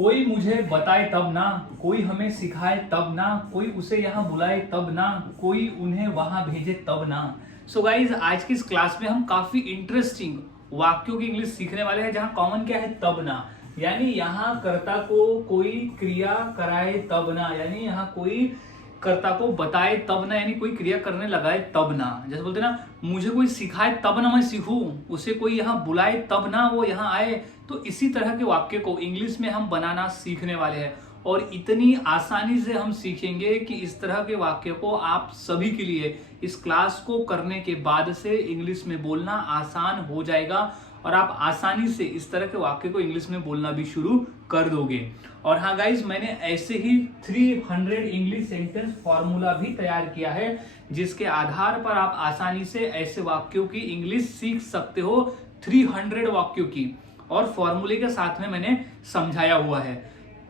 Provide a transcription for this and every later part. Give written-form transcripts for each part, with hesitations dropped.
कोई मुझे बताए तब ना, कोई हमें सिखाए तब ना, कोई उसे यहाँ बुलाए तब ना, कोई उन्हें वहां भेजे तब ना। सो गाइज आज की इस क्लास में हम काफी इंटरेस्टिंग वाक्यों की इंग्लिश सीखने वाले हैं, जहाँ कॉमन क्या है, तब ना। यानी यहाँ कर्ता को कोई क्रिया कराए तब ना, यानी यहाँ कोई कर्ता को बताए तब ना, यानी कोई क्रिया करने लगाए तब ना। जैसे बोलते ना, मुझे कोई सिखाए तब ना मैं सीखूं, उसे कोई यहाँ बुलाए तब ना वो यहाँ आए। तो इसी तरह के वाक्य को इंग्लिश में हम बनाना सीखने वाले हैं, और इतनी आसानी से हम सीखेंगे कि इस तरह के वाक्य को आप सभी के लिए इस क्लास को करने के बाद से इंग्लिश में बोलना आसान हो जाएगा, और आप आसानी से इस तरह के वाक्य को इंग्लिश में बोलना भी शुरू कर दोगे। और हाँ गाइज, मैंने ऐसे ही 300 इंग्लिश सेंटेंस फॉर्मूला भी तैयार किया है, जिसके आधार पर आप आसानी से ऐसे वाक्यों की इंग्लिश सीख सकते हो, 300 वाक्यों की, और फॉर्मूले के साथ में मैंने समझाया हुआ है।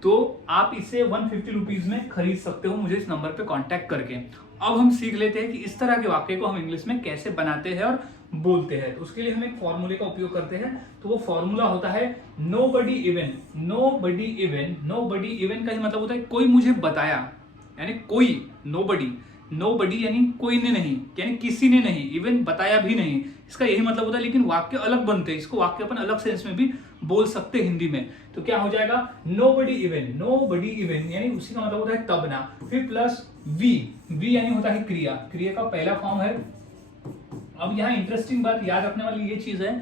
तो आप इसे 150 रुपीज में खरीद सकते हो मुझे इस नंबर पे कांटेक्ट करके। अब हम सीख लेते हैं कि इस तरह के वाक्य को हम इंग्लिश में कैसे बनाते हैं और बोलते हैं। तो उसके लिए हम एक फॉर्मूले का उपयोग करते हैं। तो वो फॉर्मूला होता है nobody even. Nobody even, nobody even का ही मतलब होता है कोई मुझे बताया, यानी कोई, नोबडी, नोबडी यानी कोई ने नहीं, यानी किसी ने नहीं, इवन बताया भी नहीं, इसका यही मतलब होता है। लेकिन वाक्य अलग बनते हैं, इसको वाक्य अपन अलग सेंस में भी बोल सकते हैं हिंदी में। तो क्या हो जाएगा, नोबडी इवन, नोबडी इवन यानी उसी का मतलब होता है तब ना। फिर प्लस वी, वी यानी होता है क्रिया, क्रिया का पहला फॉर्म है। अब यहाँ इंटरेस्टिंग बात याद रखने वाली ये चीज है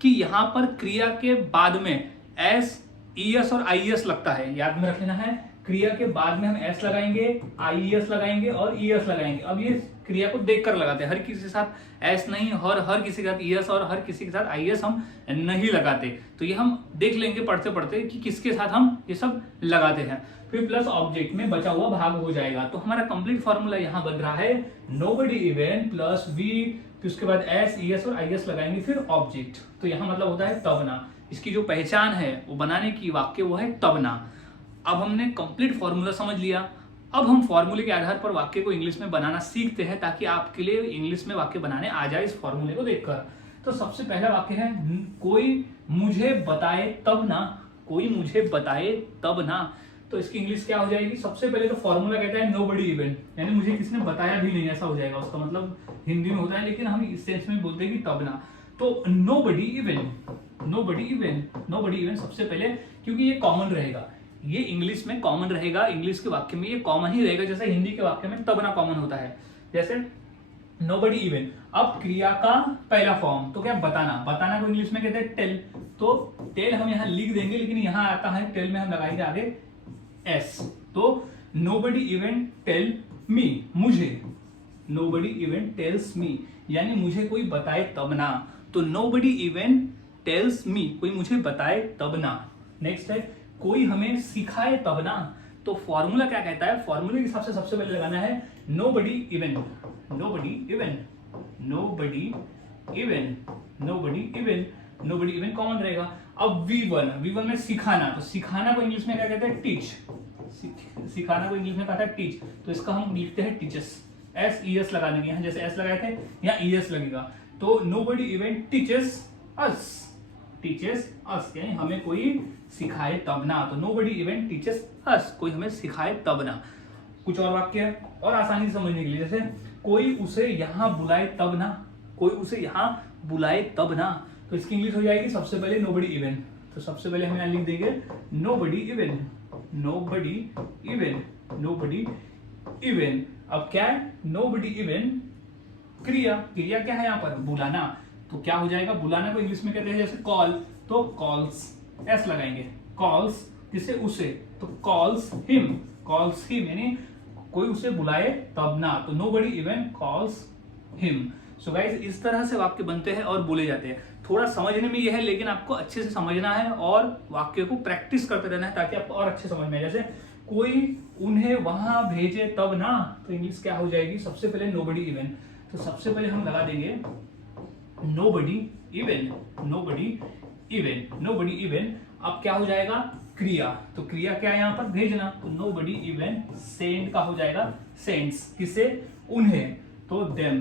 कि यहाँ पर क्रिया के बाद में एस, ईएस और आईएस लगता है, याद में रख लेना है। क्रिया के बाद में हम एस लगाएंगे, आईएस लगाएंगे और ईएस लगाएंगे। अब ये क्रिया को देखकर लगाते हैं, हर किसी के साथ एस नहीं, हर किसी के साथ ईएस और हर किसी के साथ आईएस हम नहीं लगाते। तो ये हम देख लेंगे पढ़ते पढ़ते कि किसके साथ हम ये सब लगाते हैं। फिर प्लस ऑब्जेक्ट में बचा हुआ भाग हो जाएगा। तो हमारा कंप्लीट फॉर्मूला यहाँ बन रहा है नोबडी इवन प्लस वी, फिर उसके बाद एस, ईएस और आईएस लगाएंगे, फिर ऑब्जेक्ट। तो यहाँ मतलब होता है तब ना। इसकी जो पहचान है वो बनाने की वाक्य वो है तब ना। अब हमने कंप्लीट फॉर्मूला समझ लिया। अब हम फॉर्मूले के आधार पर वाक्य को इंग्लिश में बनाना सीखते हैं, ताकि आपके लिए इंग्लिश में वाक्य बनाने आ जाए इस फॉर्मूले को देखकर। तो सबसे पहला वाक्य है कोई मुझे बताए तब ना, कोई मुझे बताए तब ना। तो इसकी इंग्लिश क्या हो जाएगी, सबसे पहले तो फॉर्मूला कहता है नोबडी इवन, यानी मुझे किसी ने बताया भी नहीं, ऐसा हो जाएगा। उसका मतलब हिंदी में होता है, लेकिन हम इस सेंस में बोलते हैं कि तब ना। तो nobody even, nobody even, nobody even सबसे पहले, क्योंकि ये कॉमन रहेगा, ये इंग्लिश में कॉमन रहेगा, इंग्लिश के वाक्य में ये कॉमन ही रहेगा, जैसे हिंदी के वाक्य में तब ना कॉमन होता है। जैसे नोबडी इवन, अब क्रिया का पहला फॉर्म तो क्या, बताना। बताना को इंग्लिश में कहते हैं टेल। तो टेल हम यहाँ लिख देंगे, लेकिन यहाँ आता है टेल में हम लगाएंगे आगे एस। तो नोबडी इवन टेल मी, मुझे, नोबडी इवन टेल्स मी, यानी मुझे कोई बताए तब ना। तो नोबडी इवन टेल्स मी, कोई मुझे बताए तब ना। नेक्स्ट है कोई हमें सिखाए तब ना। तो फॉर्मूला क्या कहता है, फॉर्मूले के हिसाब से सबसे पहले लगाना है nobody even, nobody even, nobody even, nobody even, nobody even common रहेगा। अब V1, V1 में सिखाना। तो सिखाना को इंग्लिश में क्या कहते हैं, टीच। सिखाना को इंग्लिश में कहता है टीच। तो इसका हम लिखते हैं टीचर्स, एस ईएस लगा देंगे, यहाँ जैसे एस लगाए थे यहाँ ईएस लगेगा। तो nobody even teaches us, teaches us यानी हमें कोई सिखाए तब ना। तो नोबडी इवन टीचेस अस, कोई हमें सिखाए तब ना। कुछ और वाक्य और आसानी से समझने के लिए, जैसे कोई उसे यहाँ बुलाए तब ना, कोई उसे यहाँ बुलाए तब ना। तो इसकी इंग्लिश हो जाएगी सबसे पहले नोबडी इवन। तो सबसे पहले हम यहाँ लिख देंगे nobody even, nobody even, nobody even. अब क्या है, नोबडी इवन क्रिया, क्रिया क्या है यहाँ पर, बुलाना। तो क्या हो जाएगा, बुलाना को इंग्लिश में कहते हैं जैसे कॉल, तो कॉल्स, एस लगाएंगे, कॉल्स किसे, उसे। तो कॉल्स हिम, कॉल्स हिम यानी कोई उसे बुलाए तब ना। तो nobody even calls him. So guys, इस तरह से वाक्य बनते हैं और बोले जाते हैं। थोड़ा समझने में यह है, लेकिन आपको अच्छे से समझना है और वाक्य को प्रैक्टिस करते रहना है, ताकि आपको और अच्छे समझ में आए। जैसे कोई उन्हें वहां भेजे तब ना, तो इंग्लिश क्या हो जाएगी, सबसे पहले नोबडी इवन। तो सबसे पहले हम लगा देंगे nobody even, nobody even, nobody even. अब क्या हो जाएगा, क्रिया। तो क्रिया क्या है यहाँ पर, भेजना। तो नोबडी इवन सेंड का हो जाएगा सेंड्स, किसे, उन्हें। तो them,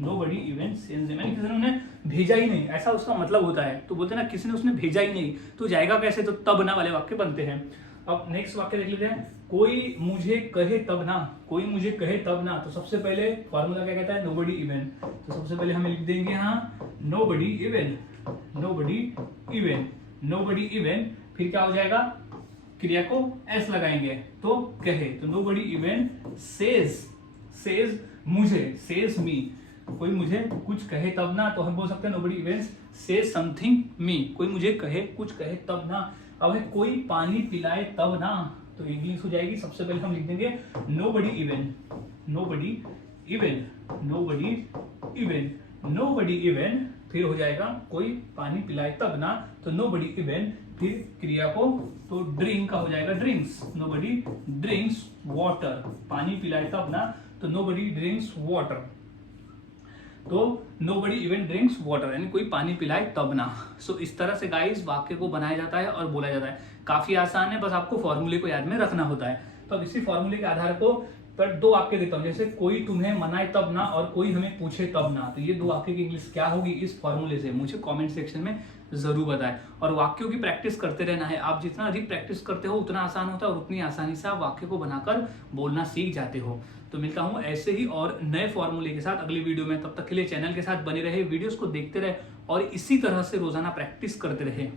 nobody even sends them, यानी किसी ने उन्हें भेजा ही नहीं, ऐसा उसका मतलब होता है। तो बोलते हैं ना किसी ने उसने भेजा ही नहीं, तो जाएगा कैसे, तो तब ना वाले वाक्य बनते हैं। अब नेक्स्ट वाक्य देख लेते हैं, कोई मुझे कहे तब ना, कोई मुझे कहे तब ना। तो सबसे पहले फॉर्मूला क्या कहता है, nobody even। तो सबसे पहले हमें लिख देंगे यहाँ nobody even, nobody even, nobody even, फिर क्या हो जाएगा, क्रिया को एस लगाएंगे तो कहे, तो nobody even says मुझे, says me, कोई मुझे कुछ कहे तब ना, तो हम बोल सकते हैं nobody even says something me, कोई मुझे कहे कुछ कहे तब ना। अब है कोई पानी पिलाए तब ना, तो इंग्लिश हो जाएगी, सबसे पहले हम लिख देंगे nobody even, nobody even, nobody even, nobody even, फिर हो जाएगा कोई पानी पिलाए तब ना, तो nobody even, फिर क्रिया को तो ड्रिंक का हो जाएगा ड्रिंक्स, nobody drinks water, पानी पिलाए तब ना, तो nobody drinks water, तो nobody even drinks water, यानी कोई पानी पिलाए तब ना। सो इस तरह से गाइस वाक्य को बनाया जाता है और बोला जाता है। काफी आसान है, बस आपको फॉर्मूले को याद में रखना होता है। तो अब इसी फॉर्मूले के आधार को पर दो वाक्य देता हूं, जैसे कोई तुम्हें मनाए तब ना और कोई हमें पूछे तब ना। तो ये दो वाक्य की इंग्लिश क्या होगी इस फॉर्मूले से, मुझे कमेंट सेक्शन में जरूर बताएं। और वाक्यों की प्रैक्टिस करते रहना है, आप जितना अधिक प्रैक्टिस करते हो उतना आसान होता है और उतनी आसानी से आप वाक्य को बनाकर बोलना सीख जाते हो। तो मिलता हूं ऐसे ही और नए फॉर्मूले के साथ अगली वीडियो में, तब तक के लिए चैनल के साथ बने रहे, वीडियोस को देखते रहे और इसी तरह से रोजाना प्रैक्टिस करते रहे।